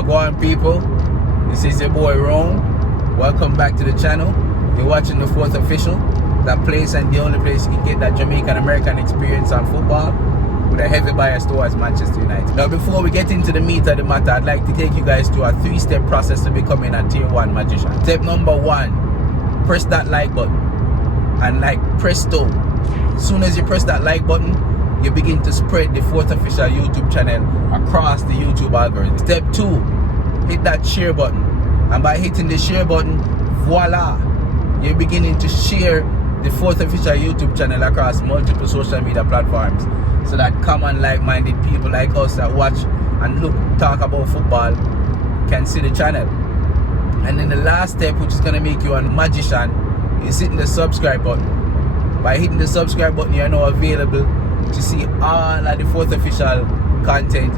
Wagwan people, this is your boy Rome. Welcome back to the channel. You're watching the fourth official, that place and the only place you can get that Jamaican American experience on football with a heavy bias towards Manchester United. Now before we get into the meat of the matter, I'd like to take you guys through a 3-step process to becoming a tier 1 magician. Step number 1, press that like button and like presto. As soon as you press that like button, you begin to spread the fourth official YouTube channel across the YouTube algorithm. Step 2, hit that share button, and by hitting the share button, voila, you're beginning to share the fourth official YouTube channel across multiple social media platforms so that common like-minded people like us that watch and talk about football can see the channel. And then the last step, which is going to make you a magician, is hitting the subscribe button. By hitting the subscribe button, you are now available to see all of the fourth official content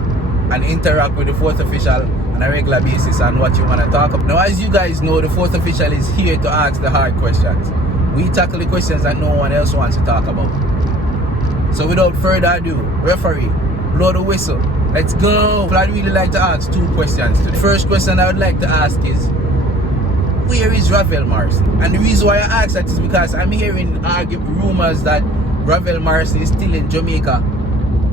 and interact with the fourth official on a regular basis on what you want to talk about. Now, as you guys know, the fourth official is here to ask the hard questions. We tackle the questions that no one else wants to talk about. So without further ado, referee, blow the whistle. Let's go. I'd really like to ask 2 questions today. The first question I would like to ask is, where is Ravel Morrison? And the reason why I ask that is because I'm hearing rumors that Ravel Morrison is still in Jamaica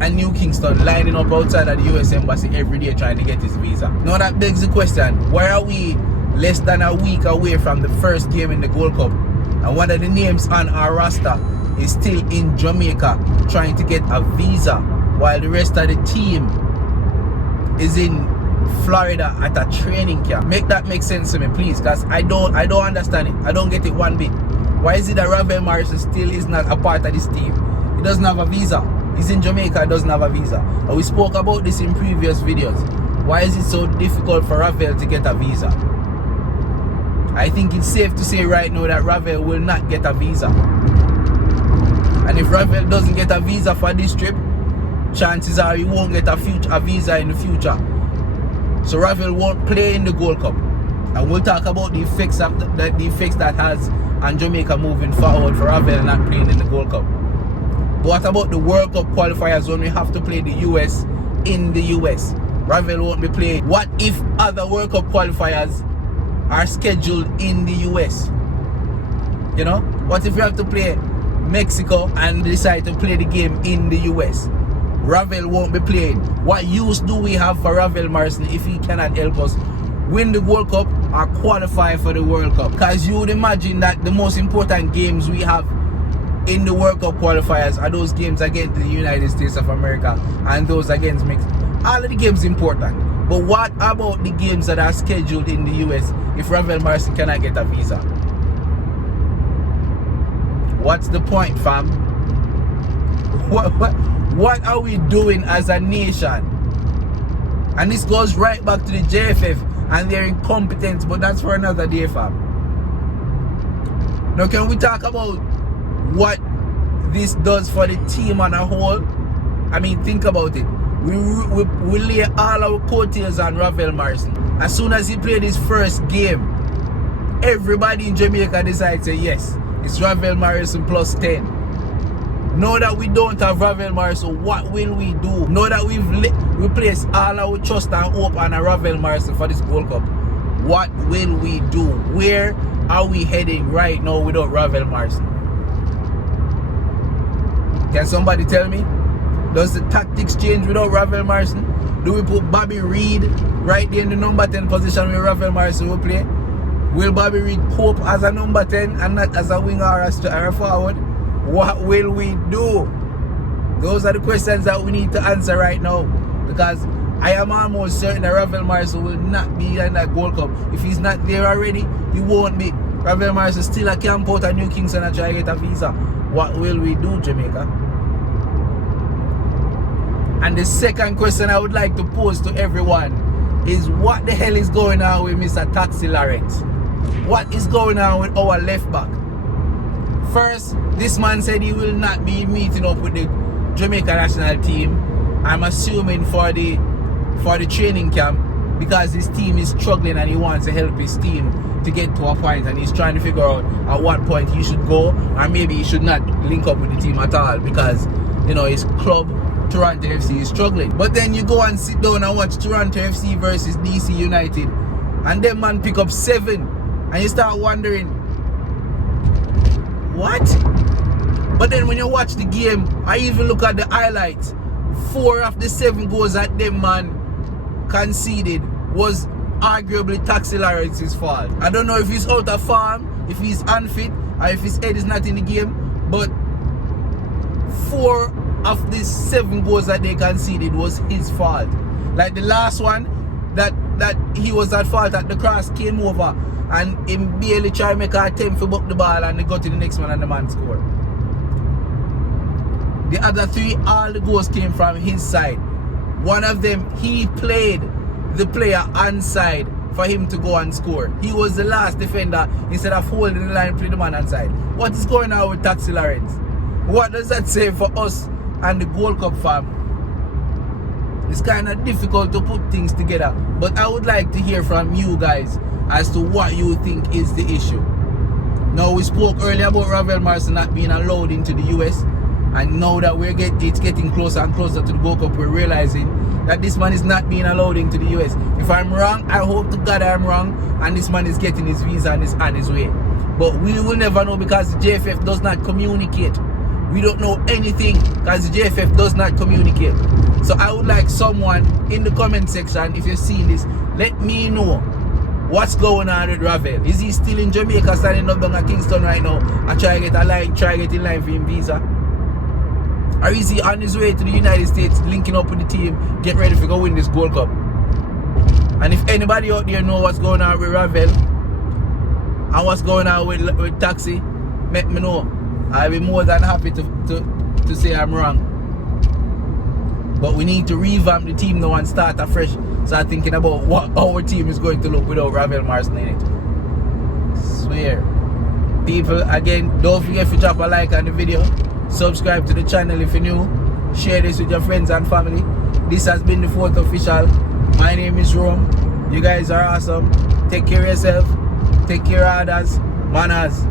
and New Kingston, lining up outside of the US Embassy every day trying to get his visa. Now that begs the question, why are we less than a week away from the first game in the Gold Cup and one of the names on our roster is still in Jamaica trying to get a visa while the rest of the team is in Florida at a training camp? Make that make sense to me, please, because I don't understand it. I don't get it one bit. Why is it that Ravel Morrison still is not a part of this team? He doesn't have a visa. He's in Jamaica, doesn't have a visa. And we spoke about this in previous videos. Why is it so difficult for Ravel to get a visa? I think it's safe to say right now that Ravel will not get a visa. And if Ravel doesn't get a visa for this trip, chances are he won't get a visa in the future. So Ravel won't play in the Gold Cup. And we'll talk about the effects that has on Jamaica moving forward for Ravel not playing in the Gold Cup. But what about the World Cup qualifiers when we have to play the US in the US? Ravel won't be playing. What if other World Cup qualifiers are scheduled in the US? You know? What if we have to play Mexico and decide to play the game in the US? Ravel won't be playing. What use do we have for Ravel Morrison if he cannot help us win the World Cup or qualify for the World Cup? Because you would imagine that the most important games we have in the World Cup qualifiers are those games against the United States of America and those against Mexico. All of the games important. But what about the games that are scheduled in the US if Ravel Morrison cannot get a visa? What's the point, fam? What are we doing as a nation? And this goes right back to the JFF and their incompetence, but that's for another day, fam. Now, can we talk about what this does for the team on a whole? I mean, think about it. We lay all our coattails on Ravel Morrison. As soon as he played his first game, everybody in Jamaica decides to say, yes, it's Ravel Morrison plus 10. Now that we don't have Ravel Morrison, what will we do? Now that we place all our trust and hope on a Ravel Morrison for this Gold Cup, what will we do? Where are we heading right now without Ravel Morrison? Can somebody tell me? Does the tactics change without Ravel Morrison? Do we put Bobby Reed right there in the number 10 position where Ravel Morrison will play? Will Bobby Reed cope as a number 10 and not as a winger or a forward? What will we do? Those are the questions that we need to answer right now, because I am almost certain that Ravel Morrison will not be in that Gold Cup. If he's not there already, he won't be. Ravel Morrison still a camp out at New Kingston and try to get a visa. What will we do, Jamaica? And the second question I would like to pose to everyone is, what the hell is going on with Mr. Taxi Lawrence? What is going on with our left back? First, this man said he will not be meeting up with the Jamaica national team, I'm assuming for the training camp, because his team is struggling and he wants to help his team to get to a point, and he's trying to figure out at what point he should go, or maybe he should not link up with the team at all, because, you know, his club Toronto FC is struggling. But then you go and sit down and watch Toronto FC versus DC United, and them man pick up 7, and you start wondering, what? But then when you watch the game, I even look at the highlights, 4 of the 7 goals that them man conceded was arguably Taxi Lawrence's fault. I don't know if he's out of form, if he's unfit, or if his head is not in the game, but 4 of the 7 goals that they conceded was his fault. Like the last one, that he was at fault, that the cross came over and him barely try to make an attempt to buck the ball, and they go to the next one and the man scored. The other 3, all the goals came from his side. One of them, he played the player onside for him to go and score. He was the last defender. Instead of holding the line, play the man onside. What is going on with Taxi Lawrence? What does that say for us and the Gold Cup fam? It's kind of difficult to put things together, but I would like to hear from you guys as to what you think is the issue. Now, we spoke earlier about Ravel Morrison not being allowed into the US, and now that it's getting closer and closer to the Gold Cup, we're realizing that this man is not being allowed into the US. If I'm wrong, I hope to God I'm wrong, and this man is getting his visa and is on his way. But we will never know, because the JFF does not communicate. We don't know anything because the JFF does not communicate. So I would like someone in the comment section, if you've seen this, let me know what's going on with Ravel. Is he still in Jamaica, standing up down at Kingston right now and try to get in line for him visa? Or is he on his way to the United States, linking up with the team, get ready to go win this Gold Cup? And if anybody out there know what's going on with Ravel and what's going on with Taxi, let me know. I'll be more than happy to say I'm wrong. But we need to revamp the team now and start afresh. Start thinking about what our team is going to look without Ravel Morrison in it. Swear. People, again, don't forget to drop a like on the video. Subscribe to the channel if you're new. Share this with your friends and family. This has been the 4th Official. My name is Rome. You guys are awesome. Take care of yourself. Take care of others. Manaz.